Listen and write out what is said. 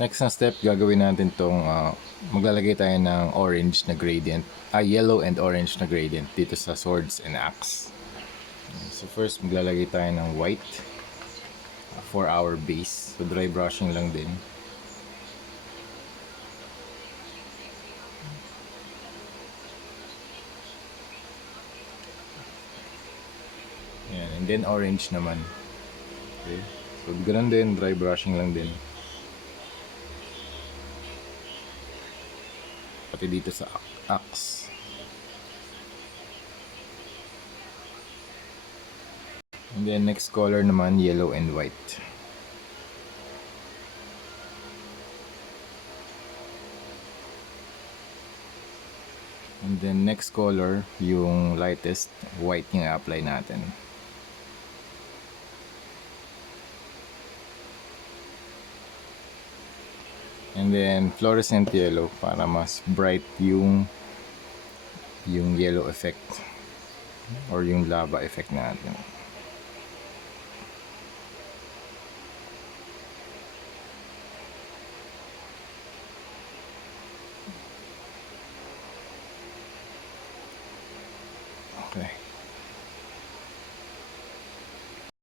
Next na step, gagawin natin tong maglalagay tayo ng orange na gradient, yellow and orange na gradient dito sa swords and axe. So first, maglalagay tayo ng white for our base. So dry brushing lang din. Ayan, and then orange naman. Okay. So ganun din, dry brushing lang din. Pati dito sa axe. And then next color naman, yellow and white. And then next color, yung lightest white yung i-apply natin. And then fluorescent yellow para mas bright yung yellow effect or yung lava effect natin. Okay.